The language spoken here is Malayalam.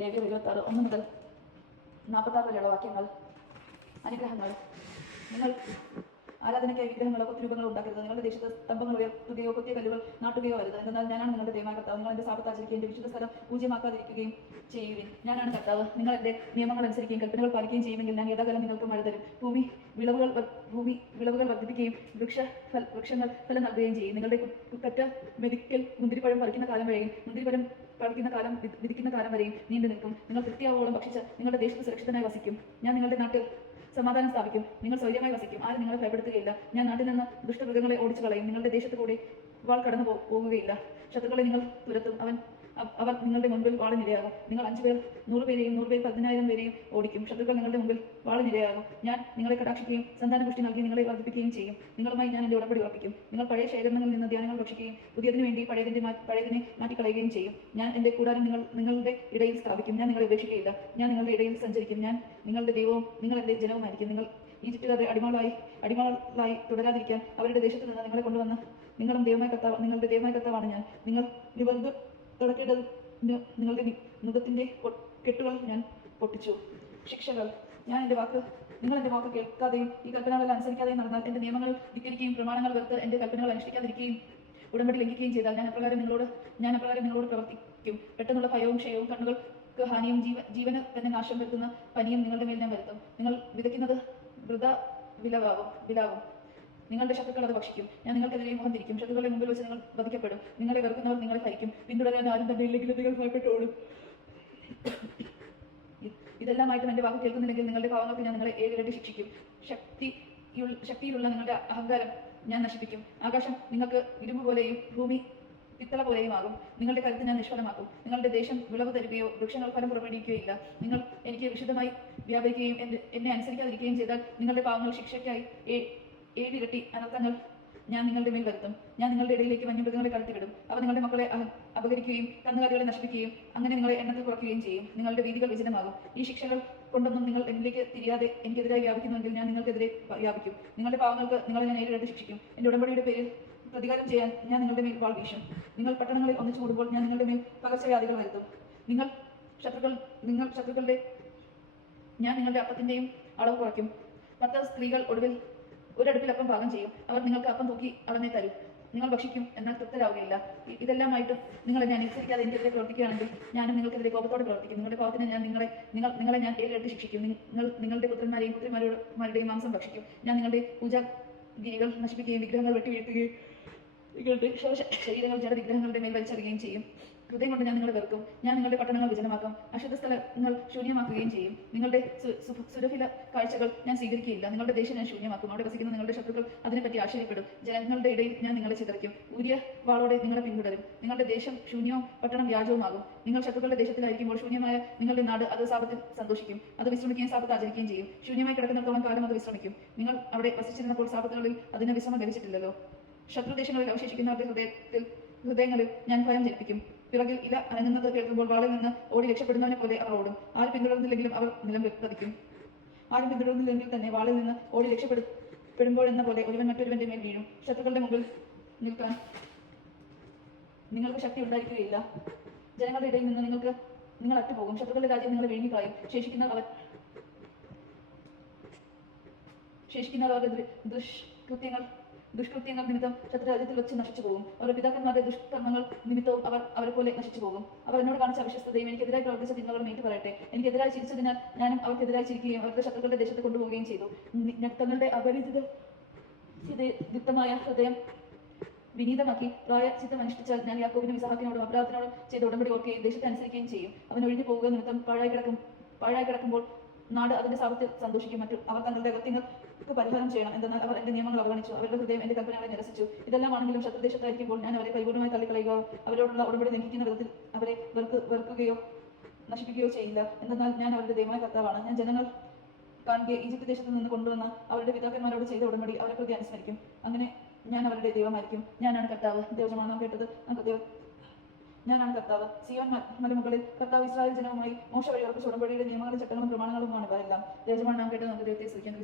ലേവ്യർ 26 1 മുതൽ 46 വരെയുള്ള വാക്യങ്ങൾ. അനുഗ്രഹങ്ങൾ. നിങ്ങൾ ആരാധനയ്ക്കായി വിഗ്രഹങ്ങളോ കൊത്തുരൂപങ്ങളോ ഉണ്ടാക്കരുത്. നിങ്ങളുടെ ദേശത്ത് സ്തംഭങ്ങൾ ഉയർത്തുകയോ കൊത്തിയ കല്ലുകൾ നാട്ടുകയോ അരുത്. എന്നാൽ ഞാനാണ് നിങ്ങളുടെ ദൈവമായ കർത്താവ്. നിങ്ങൾ എൻ്റെ സാപത്ത് ആചരിക്കുകയും എൻ്റെ വിശുദ്ധ സ്ഥലം പൂജ്യമാക്കാതിരിക്കുകയും ചെയ്യുവിൻ. ഞാനാണ് കർത്താവ്. നിങ്ങൾ എൻ്റെ നിയമങ്ങൾ അനുസരിക്കുകയും കൽപ്പനകൾ പാലിക്കുകയും ചെയ്യുമെങ്കിൽ ഞാൻ യഥാകാലം നിങ്ങൾക്ക് മഴ തരും. ഭൂമി വിളവുകൾ വർദ്ധിപ്പിക്കുകയും വൃക്ഷങ്ങൾ ഫലം നൽകുകയും ചെയ്യും. നിങ്ങളുടെ കുറ്റ മെതിക്കൽ മുന്തിരിപ്പഴം പറിക്കുന്ന കാലം വരെയും മുന്തിരിപ്പഴം പറിക്കുന്ന കാലം വിധിക്കുന്ന കാലം വരെയും നീണ്ടു നിൽക്കും. നിങ്ങൾ തൃപ്തിയാവോളം ഭക്ഷിച്ച് നിങ്ങളുടെ ദേശത്ത് സുരക്ഷിതനായി വസിക്കും. ഞാൻ നിങ്ങളുടെ നാട്ടിൽ സമാധാനം സ്ഥാപിക്കും. നിങ്ങൾ സ്വൈര്യമായി വസിക്കും. ആരും നിങ്ങളെ ഭയപ്പെടുത്തുകയില്ല. ഞാൻ നാട്ടിൽ നിന്ന് ദുഷ്ടമൃഗങ്ങളെ ഓടിച്ചു കളയും. നിങ്ങളുടെ ദേശത്ത് കൂടി വാൾ കടന്നു പോകുകയില്ല. ശത്രുക്കളെ നിങ്ങൾ തുരത്തും. അവർ നിങ്ങളുടെ മുൻപിൽ വാളിനിരയാകും. നിങ്ങൾ 5 പേർ 100 പേരെയും 100 പേർ 10,000 പേരെയും ഓടിക്കും. ശത്രുക്കൾ നിങ്ങളുടെ മുമ്പിൽ വാളിനിരയാകും. ഞാൻ നിങ്ങളെ കടാക്ഷിക്കുകയും സന്താനപുഷ്ടി നൽകി നിങ്ങളെ വർദ്ധിപ്പിക്കുകയും ചെയ്യും. നിങ്ങളുമായി ഞാൻ എൻ്റെ ഉടമ്പടി ഉറപ്പിക്കും. നിങ്ങൾ പഴയ ശേഖരണങ്ങളിൽ നിന്ന് ധ്യാനങ്ങൾ ഭക്ഷിക്കുകയും പുതിയതിനു വേണ്ടി പഴയതിനെ മാറ്റിക്കളയുകയും ചെയ്യും. ഞാൻ എൻ്റെ കൂടാരം നിങ്ങളുടെ ഇടയിൽ സ്ഥാപിക്കും. ഞാൻ നിങ്ങളെ ഉപേക്ഷിക്കുകയില്ല. ഞാൻ നിങ്ങളുടെ ഇടയിൽ സഞ്ചരിക്കും. ഞാൻ നിങ്ങളുടെ ദൈവവും നിങ്ങൾ എൻ്റെ ജനവുമായിരിക്കും. നിങ്ങൾ ഈജിപ്തുകാരെ അടിമകളായി തുടരാതിരിക്കാൻ അവരുടെ ദേശത്ത് നിന്ന് നിങ്ങളെ കൊണ്ടുവന്ന് നിങ്ങളുടെ ദൈവമായ കർത്താവാണ് ഞാൻ. നിങ്ങൾ നിവർന്ന് തുടക്കേണ്ടതിന് നിങ്ങളുടെ മുഖത്തിൻ്റെ കെട്ടുകൾ ഞാൻ പൊട്ടിച്ചു. ശിക്ഷകൾ. നിങ്ങൾ എൻ്റെ വാക്ക് കേൾക്കാതെയും ഈ കൽപ്പനകളെല്ലാം അനുസരിക്കാതെയും നടന്നാൽ, എൻ്റെ നിയമങ്ങൾ ധിക്കരിക്കുകയും പ്രമാണങ്ങൾ വെറുത്ത് എൻ്റെ കൽപ്പനകൾ അനുഷ്ഠിക്കാതിരിക്കുകയും ഉടമ്പടി ലംഘിക്കുകയും ചെയ്താൽ ഞാൻ അപ്രകാരം നിങ്ങളോട് പ്രവർത്തിക്കും. പെട്ടെന്നുള്ള ഭയവും ക്ഷയവും കണ്ണുകൾക്ക് ഹാനിയും ജീവന് തന്നെ നാശം വരുത്തുന്ന പനിയും നിങ്ങളുടെ മേൽ ഞാൻ വരുത്തും. നിങ്ങൾ വിതയ്ക്കുന്നത് വൃഥാ വിലാവും. നിങ്ങളുടെ ശത്രുക്കൾ അത് ഭക്ഷിക്കും. ഞാൻ നിങ്ങൾക്കെതിരെ മുഖം തിരിക്കും. ശത്രുക്കളുടെ മുമ്പിൽ വെച്ച് നിങ്ങൾ വധിക്കപ്പെടും. നിങ്ങളെ വെറുക്കുന്നവർ നിങ്ങളെ ഭരിക്കും. പിന്തുടരാൻ ആരും തന്നെ ഇല്ലെങ്കിൽ നിങ്ങൾ ഭയപ്പെട്ടോളും. ഇതെല്ലാമായിട്ടും എൻ്റെ വാക്ക് കേൾക്കുന്നില്ലെങ്കിൽ നിങ്ങളുടെ പാവങ്ങൾക്ക് ഞാൻ നിങ്ങളെ 7 ഇരട്ടി ശിക്ഷിക്കും. ശക്തിയിലുള്ള നിങ്ങളുടെ അഹങ്കാരം ഞാൻ നശിപ്പിക്കും. ആകാശം നിങ്ങൾക്ക് ഇരുമ്പ് പോലെയും ഭൂമി പിത്തള പോലെയും ആകും. നിങ്ങളുടെ കരുത്ത് ഞാൻ നിഷ്ഫലമാക്കും. നിങ്ങളുടെ ദേശം വിളവ് തരുകയോ വൃക്ഷങ്ങൾ ഫലം പുറപ്പെടുവിക്കുകയില്ല. നിങ്ങൾ എനിക്ക് വിശുദ്ധമായി വ്യാപരിക്കുകയും എന്നെ അനുസരിക്കാതിരിക്കുകയും ചെയ്താൽ നിങ്ങളുടെ പാവങ്ങൾ ശിക്ഷയ്ക്കായി 7 ഇരട്ടി അനർത്ഥങ്ങൾ ഞാൻ നിങ്ങളുടെ മേൽ വരുത്തും. ഞാൻ നിങ്ങളുടെ ഇടയിലേക്ക് വന്യമൃഗങ്ങളെ കടത്തിവിടും. അവ നിങ്ങളുടെ മക്കളെ അപഹരിക്കുകയും കന്നുകാലികളെ നശിപ്പിക്കുകയും അങ്ങനെ നിങ്ങളെ എണ്ണത്തിൽ കുറയ്ക്കുകയും ചെയ്യും. നിങ്ങളുടെ വീതികൾ വിജനമാകും. ഈ ശിക്ഷകൾ കൊണ്ടൊന്നും നിങ്ങൾ എന്നിലേക്ക് തിരിയാതെ എനിക്കെതിരായി വ്യാപിക്കുന്നുവെങ്കിൽ ഞാൻ നിങ്ങൾക്കെതിരെ വ്യാപിക്കും. നിങ്ങളുടെ പാവങ്ങൾക്ക് നിങ്ങളെ ഞാൻ 7 ഇരട്ടി ശിക്ഷിക്കും. എൻ്റെ ഉടമ്പടിയുടെ പേരിൽ പ്രതികാരം ചെയ്യാൻ ഞാൻ നിങ്ങളുടെ മേൽ വാൾ വീശും. നിങ്ങൾ പട്ടണങ്ങളിൽ ഒന്നിച്ചു കൂടുമ്പോൾ ഞാൻ നിങ്ങളുടെ മേൽ പകർച്ചവ്യാധികൾ വരുത്തും. ഞാൻ നിങ്ങളുടെ അപ്പത്തിൻ്റെയും അളവ് കുറയ്ക്കും. 10 സ്ത്രീകൾ ഒടുവിൽ ഒരടുപ്പിൽ അപ്പം പാകം ചെയ്യും. അവർ നിങ്ങൾക്ക് അപ്പം തൂക്കി അളന്നേ തരും. നിങ്ങൾ ഭക്ഷിക്കും, എന്നാൽ തൃപ്തരാവുകയില്ല. ഇതെല്ലാമായിട്ടും നിങ്ങൾ എന്നെ അനുസരിക്കാതെ എനിക്കെതിരെ പ്രവർത്തിക്കുകയാണെങ്കിൽ ഞാനും നിങ്ങൾക്കെതിരെ കോപത്തോടെ പ്രവർത്തിക്കും. നിങ്ങളുടെ പാപത്തിന് ഞാൻ നിങ്ങളെ ഞാൻ 7 ഇരട്ടി ശിക്ഷിക്കും. നിങ്ങളുടെ പുത്രന്മാരെയും പുത്രിമാരുടെയും മാംസം ഭക്ഷിക്കും. ഞാൻ നിങ്ങളുടെ പൂജാഗിരികൾ നശിപ്പിക്കുകയും വിഗ്രഹങ്ങൾ വെട്ടി വീഴ്ത്തുകയും നിങ്ങളുടെ ശരീരങ്ങൾ ജഡവിഗ്രഹങ്ങളുടെ മേൽ വലിച്ചെറിയുകയും ചെയ്യും. ഹൃദയം കൊണ്ട് ഞാൻ നിങ്ങളെ വെറുക്കും. ഞാൻ നിങ്ങളുടെ പട്ടണങ്ങൾ വിജനമാക്കും. അശുദ്ധ സ്ഥലങ്ങൾ ശൂന്യമാക്കുകയും ചെയ്യും. നിങ്ങളുടെ സുരഭില കാഴ്ചകൾ ഞാൻ സ്വീകരിക്കുകയില്ല. നിങ്ങളുടെ ദേശം ഞാൻ ശൂന്യമാക്കും. അവിടെ വസിക്കുന്ന നിങ്ങളുടെ ശത്രുക്കൾ അതിനെപ്പറ്റി ആശ്ചര്യപ്പെടും. ജനങ്ങളുടെ ഇടയിൽ ഞാൻ നിങ്ങളെ ചിതറിക്കും. ഊരിയ വാളോടെ നിങ്ങളെ പിന്തുടരും. നിങ്ങളുടെ ദേശം ശൂന്യവും പട്ടണം വ്യാജവുമാകും. നിങ്ങൾ ശത്രുക്കളുടെ ദേശത്തിലായിരിക്കുമ്പോൾ ശൂന്യമായ നിങ്ങളുടെ നാട് അത് സാപത്തിൽ സന്തോഷിക്കും. അത് വിശ്രമിക്കുകയും സാപത്ത് ആചരിക്കുകയും ചെയ്യും. ശൂന്യമായി കിടക്കുന്നിടത്തോളം കാലം അത് വിശ്രമിക്കും. നിങ്ങൾ അവിടെ വസിച്ചിരുന്നപ്പോൾ സാപത്തുകളിൽ അതിന് വിശ്രമം ലഭിച്ചിട്ടില്ലല്ലോ. ശത്രുദേശങ്ങളിൽ അവശേഷിക്കുന്നവരുടെ ഹൃദയങ്ങളിൽ ഞാൻ ഭയം ജനിപ്പിക്കും. പിറകിൽ ഇല അനങ്ങുന്നത് കേൾക്കുമ്പോൾ വാളിൽ നിന്ന് ഓടി രക്ഷപ്പെടുന്നവനെ പോലെ അവർ ഓടും. ആരും പിന്തുടർന്നില്ലെങ്കിലും അവർ നിലം പതിക്കും. ആരും പിന്തുടർന്നില്ലെങ്കിൽ തന്നെ വാളിൽ നിന്ന് ഓടി രക്ഷപ്പെടുമ്പോഴെന്ന പോലെ ഒരുവൻ മറ്റൊരുവന്റെ മേൽ വീഴും. ശത്രുക്കളുടെ മുമ്പിൽ നിൽക്കാൻ നിങ്ങൾക്ക് ശക്തി ഉണ്ടായിരിക്കുകയില്ല. ജനങ്ങളുടെ ഇടയിൽ നിന്ന് നിങ്ങൾ അറ്റുപോകും. ശത്രുക്കളുടെ രാജ്യം നിങ്ങളെ വിഴുങ്ങിക്കളയും. ശേഷിക്കുന്നവർ അവരുടെ ദുഷ്കൃത്യങ്ങൾ നിമിത്തം ശത്രുരാജ്യത്തിൽ വെച്ച് നശിച്ചു പോകും. അവരുടെ പിതാക്കന്മാരുടെ ദുഷ്കർമ്മങ്ങൾ നിമിത്തവും അവരെ പോലെ നശിച്ചു പോകും. അവർ എന്നോട് കാണിച്ച അവിശ്വസ്തതയും എനിക്കെതിരായി പ്രവർത്തിച്ച തിന്മകളും ഏറ്റു പറയട്ടെ. എനിക്കെതിരായി ചിരിച്ചതിനാൽ ഞാനും അവർക്കെതിരായി ചിരിക്കുകയും അവരുടെ ശത്രുക്കളുടെ ദേശത്ത് കൊണ്ടുപോവുകയും ചെയ്തു. തങ്ങളുടെ അപരിചിതമായ ഹൃദയം വിനീതമാക്കി പ്രായശ്ചിത്തം അനുഷ്ഠിച്ചാൽ ഞാൻ യാക്കോബിനും ഇസഹാക്കിനോടും അബ്രാഹത്തിനോടും ചെയ്ത ഉടമ്പടി ഓർക്കുകയും ദേശത്തെ അനുസരിക്കുകയും ചെയ്യും. അവൻ ഒഴിഞ്ഞു പോവുക നിമിത്തം പാഴായി കിടക്കുമ്പോൾ നാട് അതിന്റെ സാപത്തിൽ സന്തോഷിക്കും. അവർ തങ്ങളുടെ അകത്യങ്ങൾക്ക് പരിഹാരം ചെയ്യണം. എന്തെന്നാൽ അവർ എന്റെ നിയമങ്ങൾ അവഗണിച്ചു. അവരുടെ ഹൃദയം എന്റെ കൽപ്പനകളെ നിരസിച്ചു. ഇതെല്ലാമാണെങ്കിലും ശത്രുദേശത്തായിരിക്കുമ്പോൾ ഞാൻ അവരെ പരിപൂർണമായി തള്ളിക്കളയുകയോ അവരോടുള്ള ഉടമ്പടി ലംഘിക്കുന്ന വിധത്തിൽ അവരെ വെറുക്കുകയോ നശിപ്പിക്കുകയോ ചെയ്യില്ല. എന്തെന്നാൽ ഞാൻ അവരുടെ ദൈവമായ കർത്താവാണ്. ഞാൻ ജനങ്ങൾ കാണുക ഈജിപ്ത് ദേശത്ത് നിന്ന് കൊണ്ടുവന്ന അവരുടെ പിതാക്കന്മാരോട് ചെയ്ത ഉടമ്പടി അവരെ പ്രതി അനുസ്മരിക്കും. അങ്ങനെ ഞാൻ അവരുടെ ദൈവമായിരിക്കും. ഞാനാണ് കർത്താവ്. ദേവജമാണ് നാം കേട്ടത്. ഞാനാണ് കർത്താവ്. സിയോൻ മലമുകളിൽ കർത്താവ് ഇസ്രായേൽ ജനവുമായി മോശ വഴി ഉറപ്പിച്ച ഉടമ്പടിയുടെ നിയമങ്ങളും ചട്ടങ്ങളും പ്രമാണങ്ങളുമാണ് ഇവയെല്ലാം. ദേവജമാണ് നാം കേട്ടത്. നമുക്ക് ദൈവത്തെ സ്തുതിക്കാൻ.